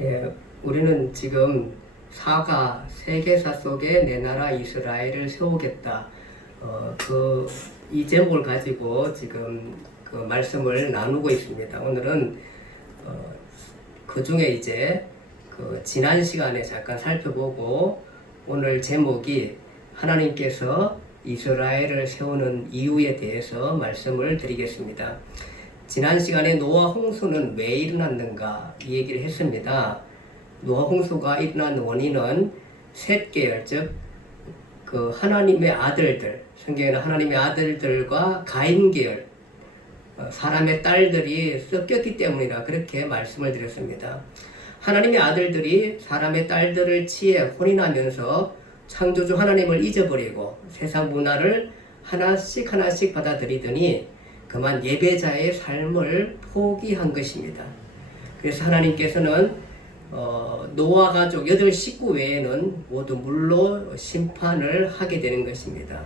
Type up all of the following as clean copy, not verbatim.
예, 우리는 지금 사가 세계사 속에 내 나라 이스라엘을 세우겠다. 이 제목을 가지고 지금 그 말씀을 나누고 있습니다. 오늘은 그 중에 이제 그 지난 시간에 잠깐 살펴보고 오늘 제목이 하나님께서 이스라엘을 세우는 이유에 대해서 말씀을 드리겠습니다. 지난 시간에 노아 홍수는 왜 일어났는가 이 얘기를 했습니다. 노아 홍수가 일어난 원인은 셋 계열, 즉 그 하나님의 아들들, 성경에는 하나님의 아들들과 가인 계열, 사람의 딸들이 섞였기 때문이라 그렇게 말씀을 드렸습니다. 하나님의 아들들이 사람의 딸들을 취해 혼인하면서 창조주 하나님을 잊어버리고 세상 문화를 하나씩 받아들이더니 그만 예배자의 삶을 포기한 것입니다. 그래서 하나님께서는 노아 가족 8식구 외에는 모두 물로 심판을 하게 되는 것입니다.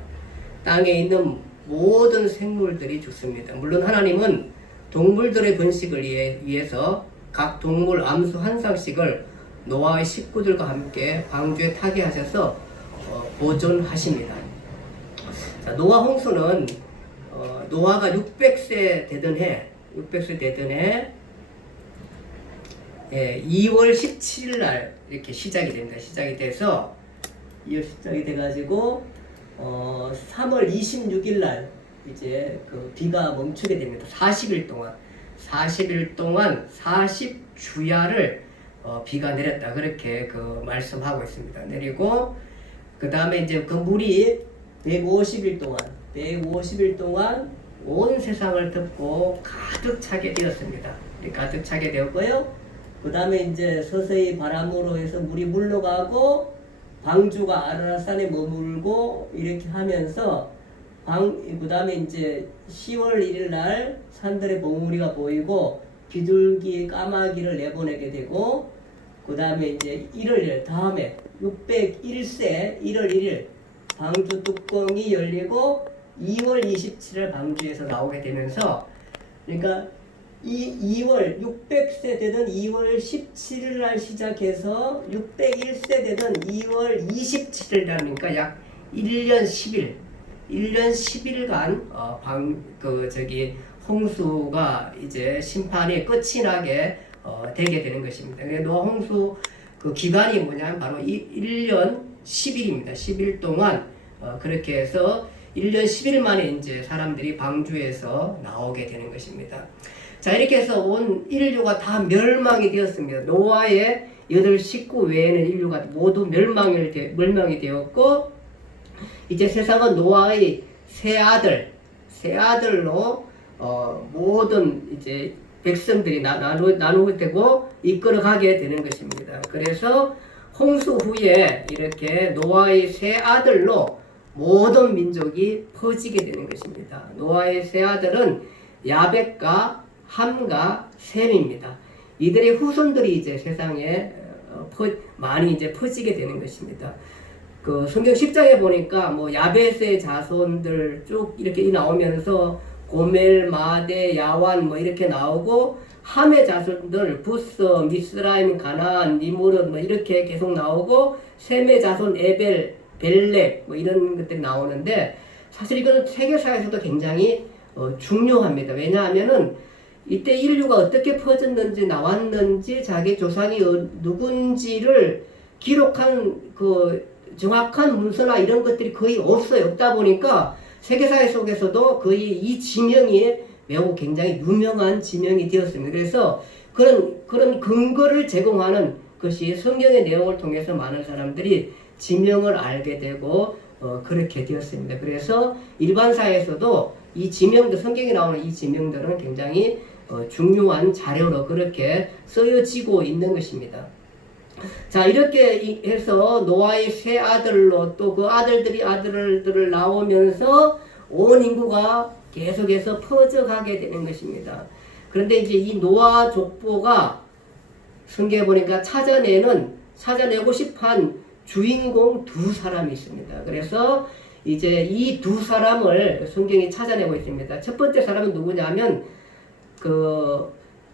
땅에 있는 모든 생물들이 죽습니다. 물론 하나님은 동물들의 번식을 위해서 각 동물 암수 한 쌍씩을 노아의 식구들과 함께 방주에 타게 하셔서 보존하십니다. 자, 노아 홍수는 노아가 600세 되던 해 2월 17일 날 이렇게 시작이 됩니다. 시작이 돼서 시작이 돼가지고 3월 26일 날 이제 그 비가 멈추게 됩니다. 40일 동안 40주야를 비가 내렸다 그렇게 그 말씀하고 있습니다. 내리고 그 다음에 이제 그 물이 150일 동안 온 세상을 덮고 가득 차게 되었습니다. 가득 차게 되었고요. 그 다음에 이제 서서히 바람으로 해서 물이 물러가고 방주가 아라라산에 머물고 이렇게 하면서 그 다음에 이제 10월 1일 날 산들의 봉우리가 보이고 비둘기 까마귀를 내보내게 되고 그 다음에 이제 1월 다음에 601세 1월 1일 방주 뚜껑이 열리고 2월 27일 방주에서 나오게 되면서 그러니까 이 2월 600세 되던 2월 17일 날 시작해서 601세 되던 2월 27일 날이니까 약 1년 10일간 홍수가 이제 심판이 끝이 나게 되게 되는 것입니다. 노아 홍수 그 기간이 뭐냐면 바로 1년 10일입니다. 10일 동안 그렇게 해서 1년 10일 만에 이제 사람들이 방주에서 나오게 되는 것입니다. 자, 이렇게 해서 온 인류가 다 멸망이 되었습니다. 노아의 8식구 외에는 인류가 모두 멸망이 되었고, 이제 세상은 노아의 세 아들로 모든 이제 백성들이 나누게 되고 이끌어가게 되는 것입니다. 그래서 홍수 후에 이렇게 노아의 세 아들로 모든 민족이 퍼지게 되는 것입니다. 노아의 세 아들은 야벳과 함과 셈입니다. 이들의 후손들이 이제 세상에 많이 이제 퍼지게 되는 것입니다. 그 성경 10장에 보니까 뭐 야벳의 자손들 쭉 이렇게 나오면서 고멜, 마데, 야완 뭐 이렇게 나오고 함의 자손들 부스, 미스라임, 가나안, 니무롯 뭐 이렇게 계속 나오고 셈의 자손 에벨, 벨렉 뭐 이런 것들이 나오는데 사실 이거는 세계사에서도 굉장히 중요합니다. 왜냐하면은 이때 인류가 어떻게 퍼졌는지 나왔는지 자기 조상이 누군지를 기록한 그 정확한 문서나 이런 것들이 거의 없다 보니까 세계사회 속에서도 거의 이 지명이 매우 굉장히 유명한 지명이 되었습니다. 그래서 그런 근거를 제공하는 것이 성경의 내용을 통해서 많은 사람들이 지명을 알게 되고 그렇게 되었습니다. 그래서 일반사에서도 이 지명들, 성경에 나오는 이 지명들은 굉장히 중요한 자료로 그렇게 쓰여지고 있는 것입니다. 자, 이렇게 해서 노아의 세 아들로 또 그 아들들을 나오면서 온 인구가 계속해서 퍼져가게 되는 것입니다. 그런데 이제 이 노아 족보가 성경에 보니까 찾아내고 싶은 주인공 두 사람이 있습니다. 그래서 이제 이 두 사람을 성경이 찾아내고 있습니다. 첫 번째 사람은 누구냐면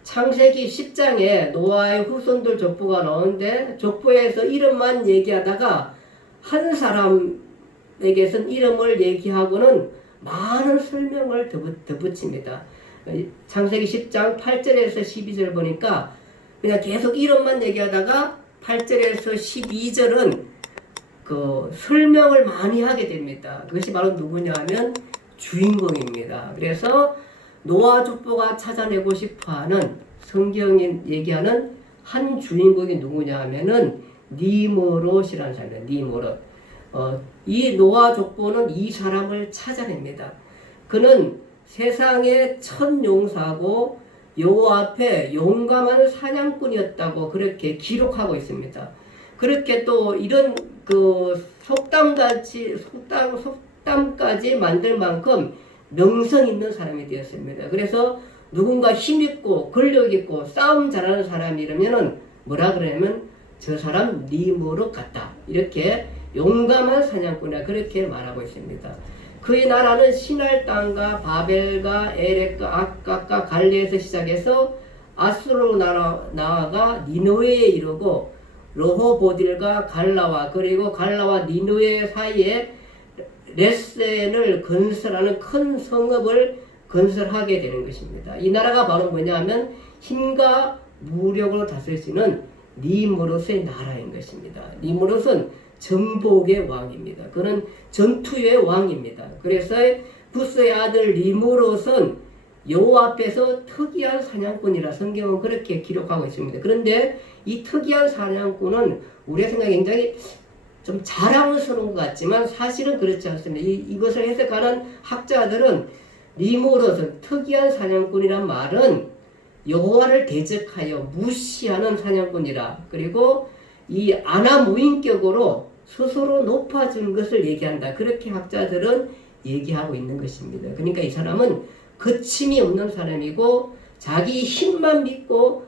창세기 10장에 노아의 후손들 족보가 나오는데 족보에서 이름만 얘기하다가 한 사람에게선 이름을 얘기하고는 많은 설명을 더 붙입니다. 창세기 10장 8절에서 12절 보니까 그냥 계속 이름만 얘기하다가 8절에서 12절은 그 설명을 많이 하게 됩니다. 그것이 바로 누구냐 하면 주인공입니다. 그래서 노아 족보가 찾아내고 싶어하는 성경이 얘기하는 한 주인공이 누구냐 하면은 니므롯이라는 사람이에요. 니므롯. 이 노아 족보는 이 사람을 찾아냅니다. 그는 세상의 첫 용사고 여호와 앞에 용감한 사냥꾼이었다고 그렇게 기록하고 있습니다. 그렇게 또 이런 그 속담까지 만들 만큼 명성 있는 사람이 되었습니다. 그래서 누군가 힘있고 권력있고 싸움 잘하는 사람이 이러면은 뭐라 그러냐면 저 사람 니므롯 같다. 이렇게 용감한 사냥꾼이라 그렇게 말하고 있습니다. 그의 나라는 시날 땅과 바벨과 에렉과 악각과 갈레에서 시작해서 아수르로 나아가 니느웨에 이르고 로호보딜과 갈라와 그리고 갈라와 니느웨 사이에 레센을 건설하는 큰 성읍을 건설하게 되는 것입니다. 이 나라가 바로 뭐냐면 힘과 무력으로 다스리는 니므롯의 나라인 것입니다. 니므롯은 정복의 왕입니다. 그는 전투의 왕입니다. 그래서 부스의 아들 니므롯은 여호와 앞에서 특이한 사냥꾼이라 성경은 그렇게 기록하고 있습니다. 그런데 이 특이한 사냥꾼은 우리의 생각에 굉장히 좀 자랑스러운 것 같지만 사실은 그렇지 않습니다. 이것을 해석하는 학자들은 니므롯은 특이한 사냥꾼이란 말은 여호와를 대적하여 무시하는 사냥꾼이라 그리고 이 아나무인격으로 스스로 높아진 것을 얘기한다. 그렇게 학자들은 얘기하고 있는 것입니다. 그러니까 이 사람은 거침이 없는 사람이고 자기 힘만 믿고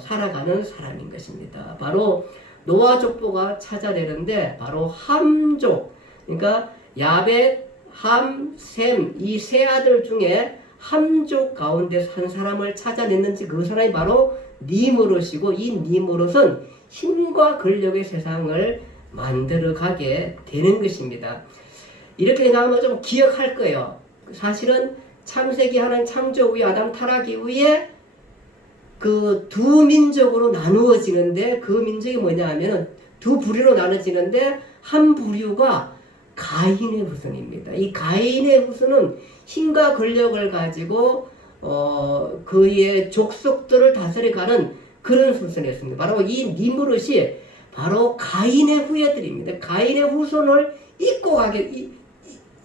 살아가는 사람인 것입니다. 바로 노아 족보가 찾아내는데 바로 함족, 그러니까 야벳, 함, 셈 이 세 아들 중에 함족 가운데 한 사람을 찾아냈는지 그 사람이 바로 니므롯이고 이 니므롯은 힘과 권력의 세상을 만들어가게 되는 것입니다. 이렇게 나오면 좀 기억할 거예요. 사실은 창세기 하는 창조 후에 아담 타락 이후에 그 두 민족으로 나누어지는데 그 민족이 뭐냐 하면 두 부류로 나눠지는데 한 부류가 가인의 후손입니다. 이 가인의 후손은 힘과 권력을 가지고 그의 족속들을 다스려가는 그런 후손이었습니다. 바로 이 니므롯이 바로 가인의 후예들입니다. 가인의 후손을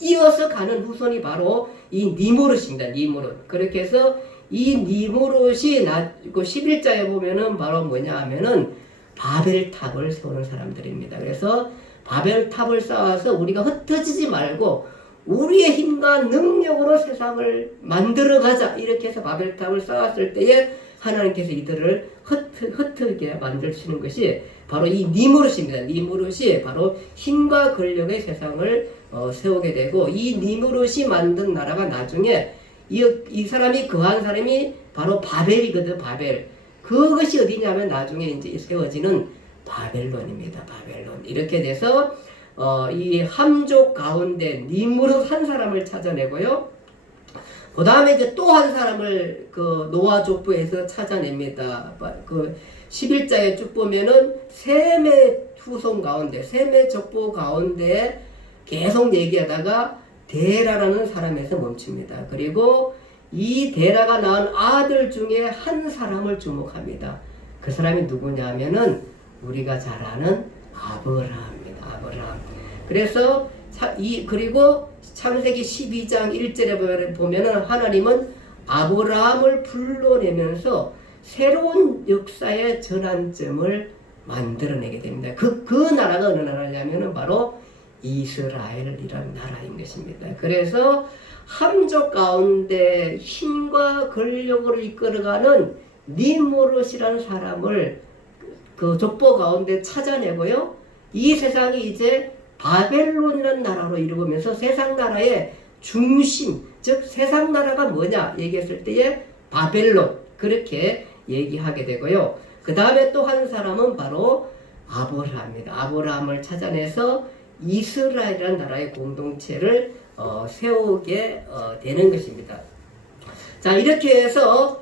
이어서 가는 후손이 바로 이 니므롯입니다. 니므롯. 그렇게 해서 이 니므롯이 11자에 보면은 바로 뭐냐 하면은 바벨탑을 세우는 사람들입니다. 그래서 바벨탑을 쌓아서 우리가 흩어지지 말고 우리의 힘과 능력으로 세상을 만들어가자. 이렇게 해서 바벨탑을 쌓았을 때에 하나님께서 이들을 흩어지게 만드시는 것이 바로 이 니므롯입니다. 니므롯이 바로 힘과 권력의 세상을 세우게 되고 이 니므롯이 만든 나라가 나중에 이 사람이 거한 사람이 바로 바벨이거든. 바벨. 그것이 어디냐면 나중에 이제 세워지는 바벨론입니다. 바벨론. 이렇게 돼서 이 함족 가운데 니므롯 한 사람을 찾아내고요. 그 다음에 이제 또 한 사람을 그 노아 족보에서 찾아냅니다. 그 11자에 쭉 보면은 셈의 후손 가운데, 셈의 족보 가운데 계속 얘기하다가 데라라는 사람에서 멈춥니다. 그리고 이 데라가 낳은 아들 중에 한 사람을 주목합니다. 그 사람이 누구냐 하면은 우리가 잘 아는 아브라함입니다. 아브라함. 그래서 그리고 창세기 12장 1절에 보면은 하나님은 아브라함을 불러내면서 새로운 역사의 전환점을 만들어내게 됩니다. 그 나라가 어느 나라냐면은 바로 이스라엘이라는 나라인 것입니다. 그래서 함족 가운데 힘과 권력으로 이끌어가는 니므롯이라는 사람을 그 족보 가운데 찾아내고요. 이 세상이 이제 바벨론이라는 나라로 이루면서 세상 나라의 중심, 즉 세상 나라가 뭐냐 얘기했을 때에 바벨론 그렇게 얘기하게 되고요. 그 다음에 또 한 사람은 바로 아브라함입니다. 아브라함을 찾아내서 이스라엘이라는 나라의 공동체를 세우게 되는 것입니다. 자, 이렇게 해서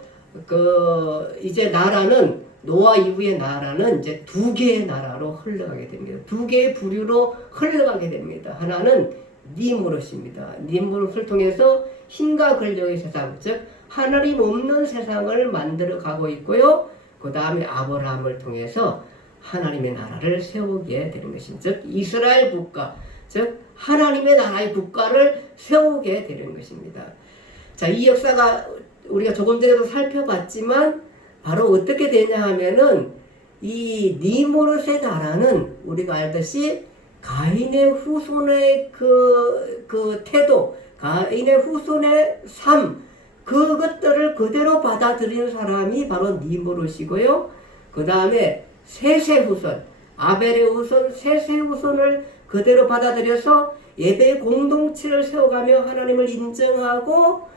이제 나라는 노아 이후의 나라는 이제 두 개의 나라로 흘러가게 됩니다. 두 개의 부류로 흘러가게 됩니다. 하나는 니무롯입니다. 니무롯을 통해서 힘과 권력의 세상, 즉 하나님 없는 세상을 만들어 가고 있고요. 그 다음에 아브라함을 통해서 하나님의 나라를 세우게 되는 것입니다. 즉 이스라엘 국가, 즉 하나님의 나라의 국가를 세우게 되는 것입니다. 자, 이 역사가 우리가 조금 전에도 살펴봤지만 바로 어떻게 되냐 하면은 이 니무롯의 나라는 우리가 알듯이 가인의 후손의 그 태도, 가인의 후손의 삶, 그것들을 그대로 받아들이는 사람이 바로 니무롯이고요. 그 다음에 셋의 후손, 아벨의 후손, 셋의 후손을 그대로 받아들여서 예배의 공동체를 세워가며 하나님을 인정하고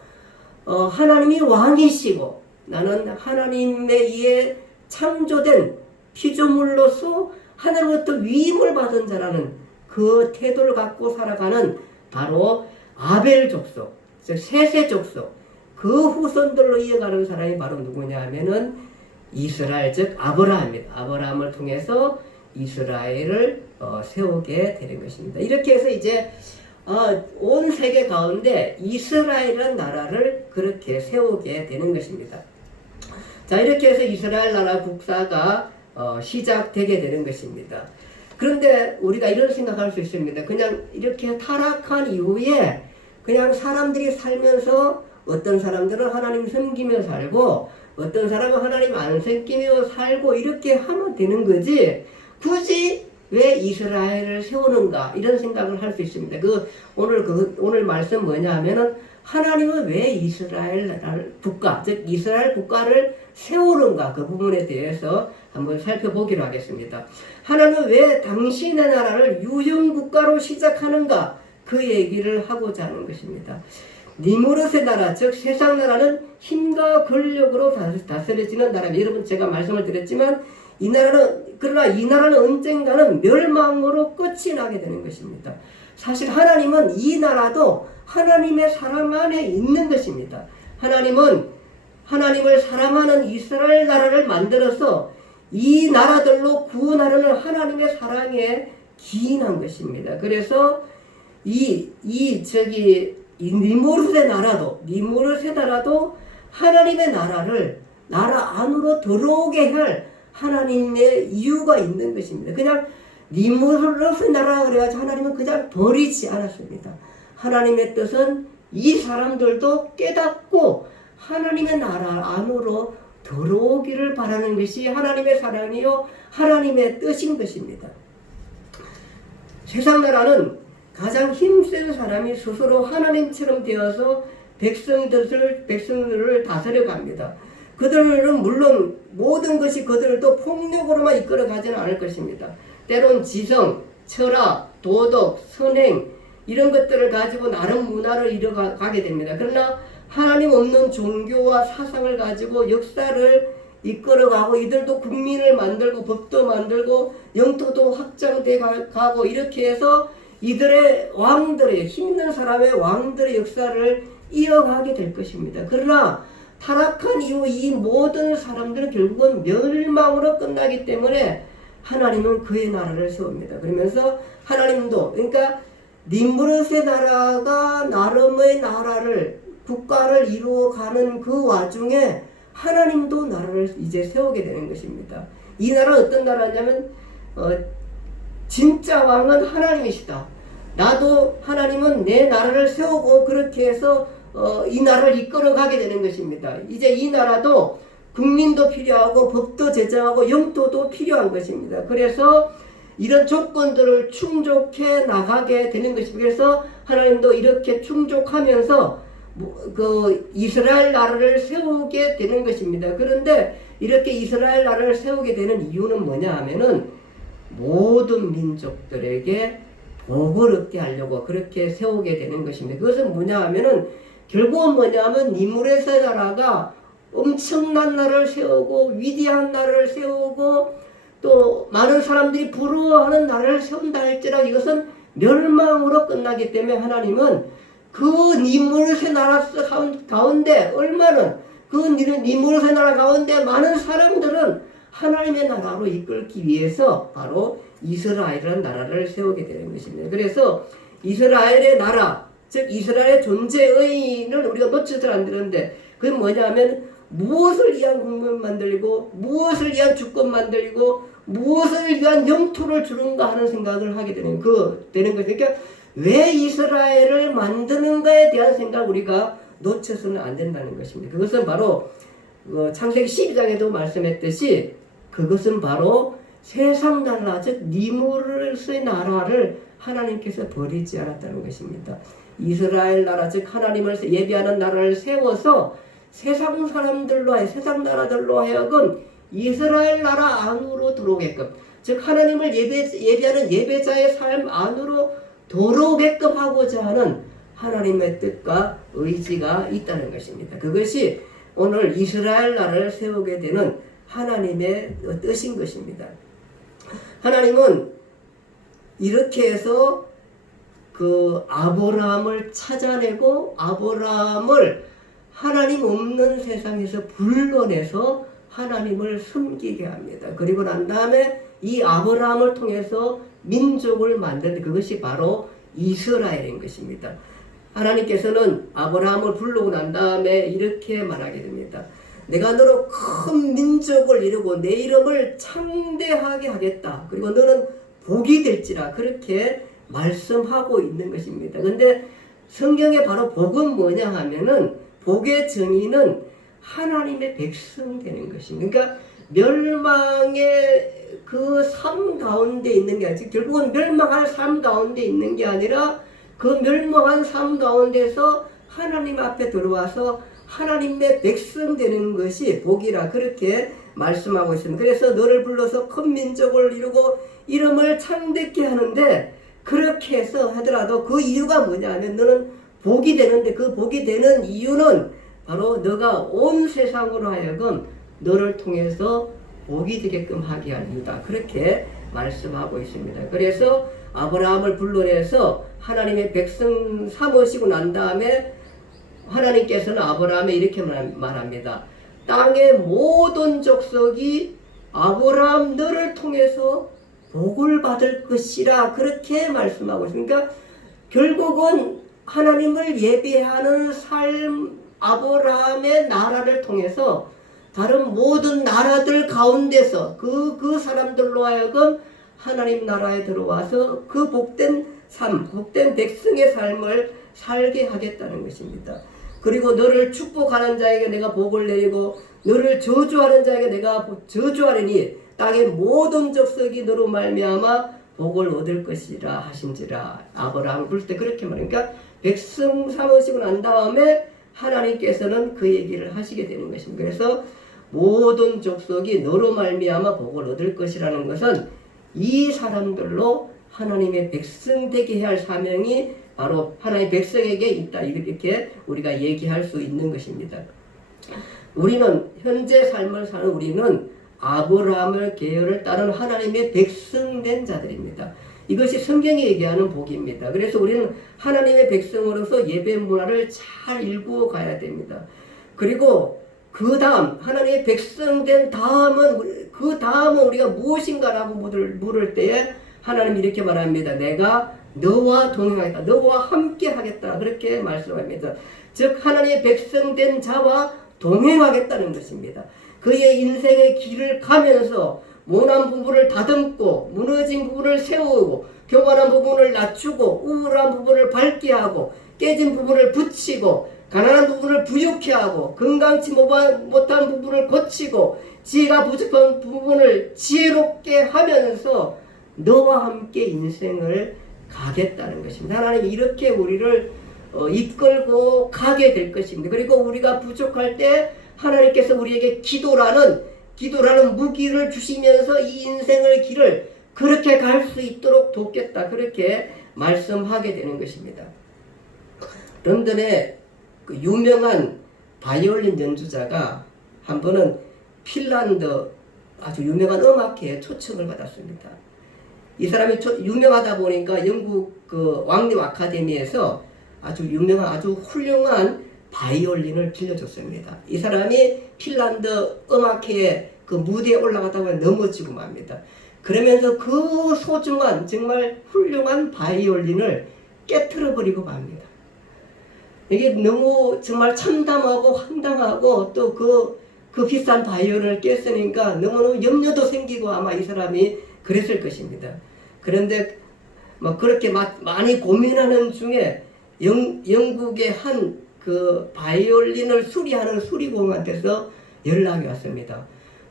하나님이 왕이시고 나는 하나님에 의해 창조된 피조물로서 하늘로부터 위임을 받은 자라는 그 태도를 갖고 살아가는 바로 아벨 족속, 즉 셋의 족속, 그 후손들로 이어가는 사람이 바로 누구냐 하면은 이스라엘, 즉 아브라함입니다. 아브라함을 통해서 이스라엘을 세우게 되는 것입니다. 이렇게 해서 이제 온 세계 가운데 이스라엘이라는 나라를 그렇게 세우게 되는 것입니다. 자, 이렇게 해서 이스라엘 나라 국사가 시작되게 되는 것입니다. 그런데 우리가 이런 생각할 수 있습니다. 그냥 이렇게 타락한 이후에 그냥 사람들이 살면서 어떤 사람들은 하나님 섬기며 살고 어떤 사람은 하나님 안 섬기며 살고 이렇게 하면 되는 거지 굳이 왜 이스라엘을 세우는가 이런 생각을 할 수 있습니다. 오늘 말씀 뭐냐 하면은 하나님은 왜 이스라엘 국가, 즉 이스라엘 국가를 세우는가 그 부분에 대해서 한번 살펴보기로 하겠습니다. 하나님은 왜 당신의 나라를 유형 국가로 시작하는가 그 얘기를 하고자 하는 것입니다. 니무롯의 나라, 즉 세상 나라는 힘과 권력으로 다스려지는 나라입니다. 여러분 제가 말씀을 드렸지만 그러나 이 나라는 언젠가는 멸망으로 끝이 나게 되는 것입니다. 사실 하나님은 이 나라도 하나님의 사랑 안에 있는 것입니다. 하나님은 하나님을 사랑하는 이스라엘 나라를 만들어서 이 나라들로 구원하려는 하나님의 사랑에 기인한 것입니다. 그래서 이 니무롯의 나라도 하나님의 나라를 나라 안으로 들어오게 할 하나님의 이유가 있는 것입니다. 그냥 니무롯의 나라 그래가지고 하나님은 그냥 버리지 않았습니다. 하나님의 뜻은 이 사람들도 깨닫고 하나님의 나라 안으로 들어오기를 바라는 것이 하나님의 사랑이요 하나님의 뜻인 것입니다. 세상 나라는 가장 힘센 사람이 스스로 하나님처럼 되어서 백성들을 다스려 갑니다. 그들은 물론 모든 것이 그들도 폭력으로만 이끌어 가지는 않을 것입니다. 때론 지성, 철학, 도덕, 선행 이런 것들을 가지고 나름 문화를 이뤄가게 됩니다. 그러나 하나님 없는 종교와 사상을 가지고 역사를 이끌어가고 이들도 국민을 만들고 법도 만들고 영토도 확장돼 가고 이렇게 해서 이들의 왕들의 힘있는 사람의 왕들의 역사를 이어가게 될 것입니다. 그러나 타락한 이후 이 모든 사람들은 결국은 멸망으로 끝나기 때문에 하나님은 그의 나라를 세웁니다. 그러면서 하나님도 그러니까 니무롯의 나라가 나름의 국가를 이루어가는 그 와중에 하나님도 나라를 이제 세우게 되는 것입니다. 이 나라는 어떤 나라냐면 진짜 왕은 하나님이시다. 나도 하나님은 내 나라를 세우고 그렇게 해서 이 나라를 이끌어가게 되는 것입니다. 이제 이 나라도 국민도 필요하고 법도 제정하고 영토도 필요한 것입니다. 그래서 이런 조건들을 충족해 나가게 되는 것입니다. 그래서 하나님도 이렇게 충족하면서 이스라엘 나라를 세우게 되는 것입니다. 그런데 이렇게 이스라엘 나라를 세우게 되는 이유는 뭐냐 하면은 모든 민족들에게 복을 얻게 하려고 그렇게 세우게 되는 것입니다. 그것은 뭐냐 하면은 결국은 뭐냐 하면 니무롯의 나라가 엄청난 나라를 세우고 위대한 나라를 세우고 또 많은 사람들이 부러워하는 나라를 세운다 할지라도 이것은 멸망으로 끝나기 때문에 하나님은 그 니무롯의 나라 가운데 얼마나 그 니무롯의 나라 가운데 많은 사람들은 하나님의 나라로 이끌기 위해서 바로 이스라엘이라는 나라를 세우게 되는 것입니다. 그래서 이스라엘의 나라, 즉 이스라엘의 존재의인을 우리가 놓쳐서 안 되는데 그게 뭐냐면 무엇을 위한 국민을 만들고 무엇을 위한 주권 만들고 무엇을 위한 영토를 주는가 하는 생각을 하게 되는 되는 거죠. 그러니까 왜 이스라엘을 만드는가에 대한 생각 우리가 놓쳐서는 안 된다는 것입니다. 그것은 바로 창세기 12장에도 말씀했듯이 그것은 바로 세상 나라 즉 니무롯의 나라를 하나님께서 버리지 않았다는 것입니다. 이스라엘 나라 즉 하나님을 예배하는 나라를 세워서 세상 사람들로 세상 나라들로 하여금 이스라엘 나라 안으로 들어오게끔 즉 하나님을 예배하는 예배자의 삶 안으로 들어오게끔 하고자 하는 하나님의 뜻과 의지가 있다는 것입니다. 그것이 오늘 이스라엘 나라를 세우게 되는 하나님의 뜻인 것입니다. 하나님은 이렇게 해서 그 아브라함을 찾아내고 아브라함을 하나님 없는 세상에서 불러내서 하나님을 섬기게 합니다. 그리고 난 다음에 이 아브라함을 통해서 민족을 만든 그것이 바로 이스라엘인 것입니다. 하나님께서는 아브라함을 부르고 난 다음에 이렇게 말하게 됩니다. 내가 너로 큰 민족을 이루고 내 이름을 창대하게 하겠다. 그리고 너는 복이 될지라 그렇게 말씀하고 있는 것입니다. 근데 성경에 바로 복은 뭐냐 하면은 복의 정의는 하나님의 백성 되는 것입니다. 그러니까 멸망의 그 삶 가운데 있는 게 아니라 결국은 멸망할 삶 가운데 있는 게 아니라 그 멸망한 삶 가운데서 하나님 앞에 들어와서 하나님의 백성 되는 것이 복이라 그렇게 말씀하고 있습니다. 그래서 너를 불러서 큰 민족을 이루고 이름을 창대케 하는데 그렇게 해서 하더라도 그 이유가 뭐냐 하면 너는 복이 되는데 그 복이 되는 이유는 바로 너가 온 세상으로 하여금 너를 통해서 복이 되게끔 하게 한 이유다. 그렇게 말씀하고 있습니다. 그래서 아브라함을 불러내서 하나님의 백성 삼으시고 난 다음에 하나님께서는 아브라함에 이렇게 말합니다. 땅의 모든 족속이 아브라함 너를 통해서 복을 받을 것이라 그렇게 말씀하고 있습니다. 그러니까 결국은 하나님을 예배하는 삶 아브라함의 나라를 통해서 다른 모든 나라들 가운데서 그 사람들로 하여금 하나님 나라에 들어와서 그 복된 삶, 복된 백성의 삶을 살게 하겠다는 것입니다. 그리고 너를 축복하는 자에게 내가 복을 내리고 너를 저주하는 자에게 내가 저주하리니 땅의 모든 족속이 너로 말미암아 복을 얻을 것이라 하신지라. 아브라함을 부를 때 그렇게 말합니다. 그러니까 백성 삼으시고 난 다음에 하나님께서는 그 얘기를 하시게 되는 것입니다. 그래서 모든 족속이 너로 말미암아 복을 얻을 것이라는 것은 이 사람들로 하나님의 백성 되게 해야 할 사명이 바로 하나님의 백성에게 있다. 이렇게 우리가 얘기할 수 있는 것입니다. 우리는 현재 삶을 사는 우리는 아브라함의 계열을 따른 하나님의 백성된 자들입니다. 이것이 성경이 얘기하는 복입니다. 그래서 우리는 하나님의 백성으로서 예배 문화를 잘 일구어 가야 됩니다. 그리고 그 다음 하나님의 백성된 다음은 그 다음은 우리가 무엇인가라고 물을 때에 하나님이 이렇게 말합니다. 내가 너와 동행하겠다. 너와 함께 하겠다. 그렇게 말씀합니다. 즉 하나님의 백성된 자와 동행하겠다는 것입니다. 그의 인생의 길을 가면서 모난 부분을 다듬고 무너진 부분을 세우고 교만한 부분을 낮추고 우울한 부분을 밝게 하고 깨진 부분을 붙이고 가난한 부분을 부유케 하고 건강치 못한 부분을 고치고 지혜가 부족한 부분을 지혜롭게 하면서 너와 함께 인생을 가겠다는 것입니다. 하나님이 이렇게 우리를 이끌고 가게 될 것입니다. 그리고 우리가 부족할 때 하나님께서 우리에게 기도라는 무기를 주시면서 이 인생의 길을 그렇게 갈 수 있도록 돕겠다. 그렇게 말씀하게 되는 것입니다. 런던의 그 유명한 바이올린 연주자가 한 번은 핀란드 아주 유명한 음악회에 초청을 받았습니다. 이 사람이 유명하다 보니까 영국 그 왕립 아카데미에서 아주 유명한 아주 훌륭한 바이올린을 빌려줬습니다. 이 사람이 핀란드 음악회에 그 무대에 올라가다 보면 넘어지고 맙니다. 그러면서 그 소중한 정말 훌륭한 바이올린을 깨트려 버리고 맙니다. 이게 너무 정말 참담하고 황당하고 또 그 비싼 바이올린을 깼으니까 너무너무 염려도 생기고 아마 이 사람이 그랬을 것입니다. 그런데 막 그렇게 많이 고민하는 중에 영국의 한 그 바이올린을 수리하는 수리공한테서 연락이 왔습니다.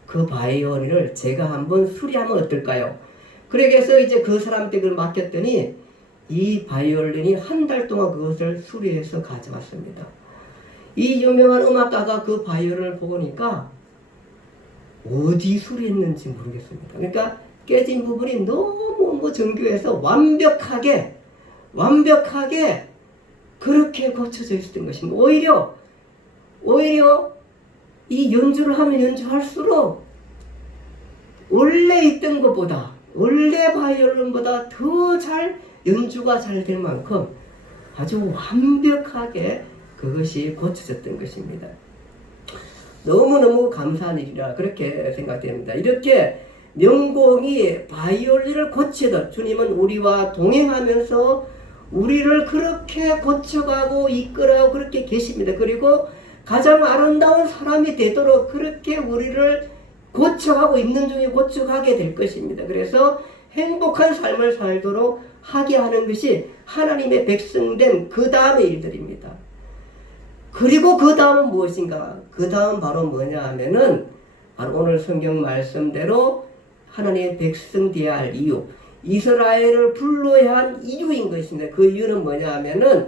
그 바이올린을 제가 한번 수리하면 어떨까요? 그래서 이제 그 사람한테 그걸 맡겼더니 이 바이올린이 한 달 동안 그것을 수리해서 가져왔습니다. 이 유명한 음악가가 그 바이올린을 보니까 어디 수리했는지 모르겠습니다. 그러니까 깨진 부분이 너무 정교해서 완벽하게 그렇게 고쳐져 있었던 것입니다. 오히려 이 연주를 하면 연주할수록 원래 있던 것보다 원래 바이올린보다 더 잘 연주가 잘 될 만큼 아주 완벽하게 그것이 고쳐졌던 것입니다. 너무너무 감사한 일이라 그렇게 생각됩니다. 이렇게 명공이 바이올린을 고치듯 주님은 우리와 동행하면서 우리를 그렇게 고쳐가고 이끌어가고 그렇게 계십니다. 그리고 가장 아름다운 사람이 되도록 그렇게 우리를 고쳐가고 있는 중에 고쳐가게 될 것입니다. 그래서 행복한 삶을 살도록 하게 하는 것이 하나님의 백성된 그 다음의 일들입니다. 그리고 그 다음은 무엇인가? 그 다음 바로 뭐냐 하면은 바로 오늘 성경 말씀대로 하나님의 백성 되어야 할 이유, 이스라엘을 불러야 한 이유인 것입니다. 그 이유는 뭐냐 하면은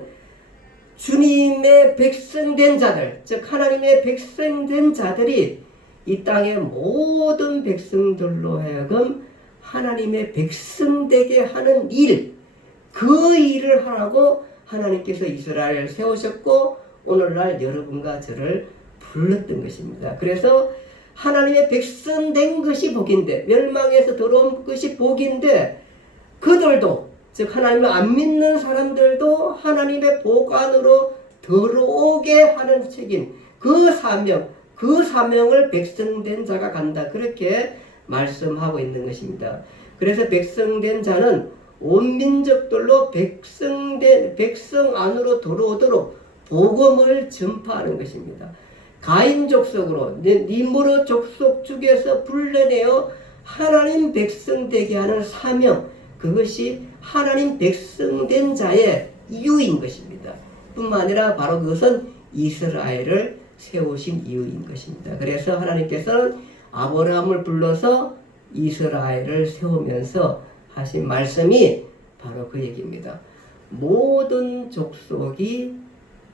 주님의 백성된 자들, 즉 하나님의 백성된 자들이 이 땅의 모든 백성들로 하여금 하나님의 백성되게 하는 일, 그 일을 하라고 하나님께서 이스라엘을 세우셨고 오늘날 여러분과 저를 불렀던 것입니다. 그래서 하나님의 백성된 것이 복인데, 멸망에서 들어온 것이 복인데, 그들도 즉 하나님을 안 믿는 사람들도 하나님의 복 안으로 들어오게 하는 책임, 그 사명을 백성된 자가 간다, 그렇게 말씀하고 있는 것입니다. 그래서 백성된 자는 온 민족들로 백성 안으로 들어오도록 복음을 전파하는 것입니다. 가인 족속으로 니므롯 족속 중에서 불러내어 하나님 백성 되게 하는 사명, 그것이 하나님 백성된 자의 이유인 것입니다. 뿐만 아니라 바로 그것은 이스라엘을 세우신 이유인 것입니다. 그래서 하나님께서는 아브라함을 불러서 이스라엘을 세우면서 하신 말씀이 바로 그 얘기입니다. 모든 족속이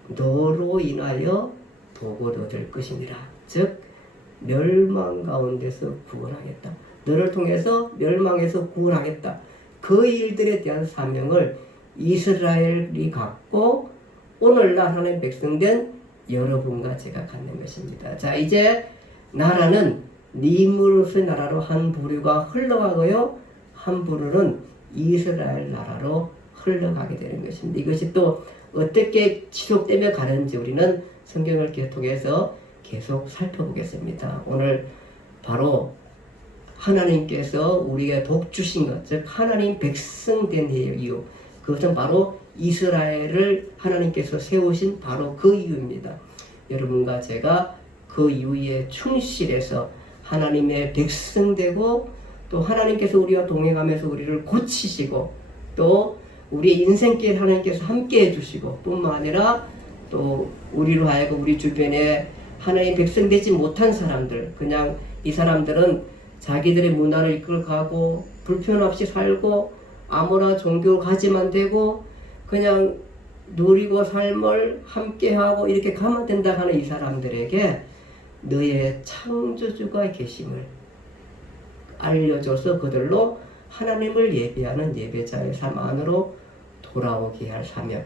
너로 인하여 복을 얻을 것이니라. 즉 멸망 가운데서 구원하겠다. 너를 통해서 멸망에서 구원하겠다. 그 일들에 대한 사명을 이스라엘이 갖고 오늘날 하나님 백성된 여러분과 제가 갖는 것입니다. 자, 이제 나라는 니므롯의 나라로 한 부류가 흘러가고요, 한 부류는 이스라엘 나라로 흘러가게 되는 것입니다. 이것이 또 어떻게 지속되며 가는지 우리는 성경을 통해서 계속 살펴보겠습니다. 오늘 바로 하나님께서 우리에게 복 주신 것, 즉 하나님 백성 된 이유, 그것은 바로 이스라엘을 하나님께서 세우신 바로 그 이유입니다. 여러분과 제가 그 이유에 충실해서 하나님의 백성 되고, 또 하나님께서 우리와 동행하면서 우리를 고치시고, 또 우리의 인생길 하나님께서 함께 해주시고, 뿐만 아니라 또 우리로 하여금 우리 주변에 하나님 백성 되지 못한 사람들, 그냥 이 사람들은 자기들의 문화를 이끌어가고 불편 없이 살고 아무나 종교 가지만 되고 그냥 누리고 삶을 함께하고 이렇게 가면 된다 하는 이 사람들에게 너의 창조주가 계심을 알려줘서 그들로 하나님을 예배하는 예배자의 삶 안으로 돌아오게 할 사명,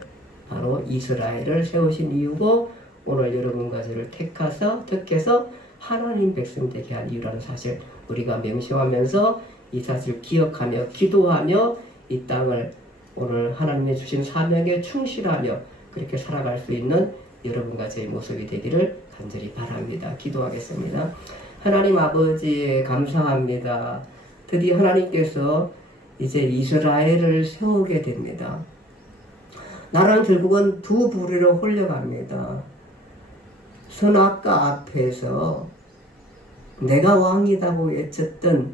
바로 이스라엘을 세우신 이유고, 오늘 여러분과 저를 택해서 하나님 백성 되게 한 이유라는 사실 우리가 명심하면서 이 사실을 기억하며 기도하며 이 땅을 오늘 하나님의 주신 사명에 충실하며 그렇게 살아갈 수 있는 여러분과 저의 모습이 되기를 간절히 바랍니다. 기도하겠습니다. 하나님 아버지 감사합니다. 드디어 하나님께서 이제 이스라엘을 세우게 됩니다. 나라는 결국은 두 부류로 홀려갑니다. 선악과 앞에서 내가 왕이라고 외쳤던,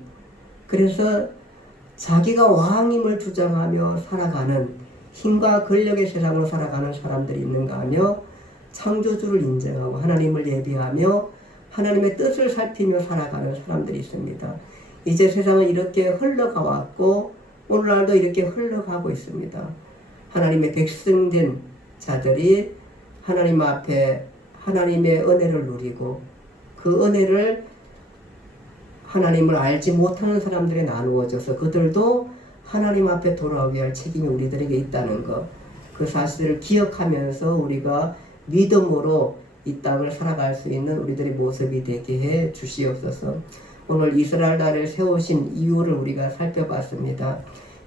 그래서 자기가 왕임을 주장하며 살아가는, 힘과 권력의 세상으로 살아가는 사람들이 있는가 하며 창조주를 인정하고 하나님을 예비하며 하나님의 뜻을 살피며 살아가는 사람들이 있습니다. 이제 세상은 이렇게 흘러가 왔고 오늘날도 이렇게 흘러가고 있습니다. 하나님의 백성된 자들이 하나님 앞에 하나님의 은혜를 누리고 그 은혜를 하나님을 알지 못하는 사람들에 나누어져서 그들도 하나님 앞에 돌아오게 할 책임이 우리들에게 있다는 것, 그 사실을 기억하면서 우리가 믿음으로 이 땅을 살아갈 수 있는 우리들의 모습이 되게 해 주시옵소서. 오늘 이스라엘 나라를 세우신 이유를 우리가 살펴봤습니다.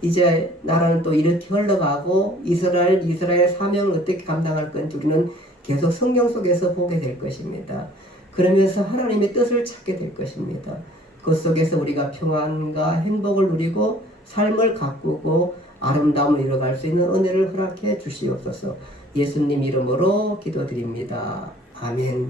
이제 나라는 또 이렇게 흘러가고 이스라엘 사명을 어떻게 감당할 건지 우리는 계속 성경 속에서 보게 될 것입니다. 그러면서 하나님의 뜻을 찾게 될 것입니다. 그 속에서 우리가 평안과 행복을 누리고 삶을 가꾸고 아름다움을 이뤄갈 수 있는 은혜를 허락해 주시옵소서. 예수님 이름으로 기도드립니다. 아멘.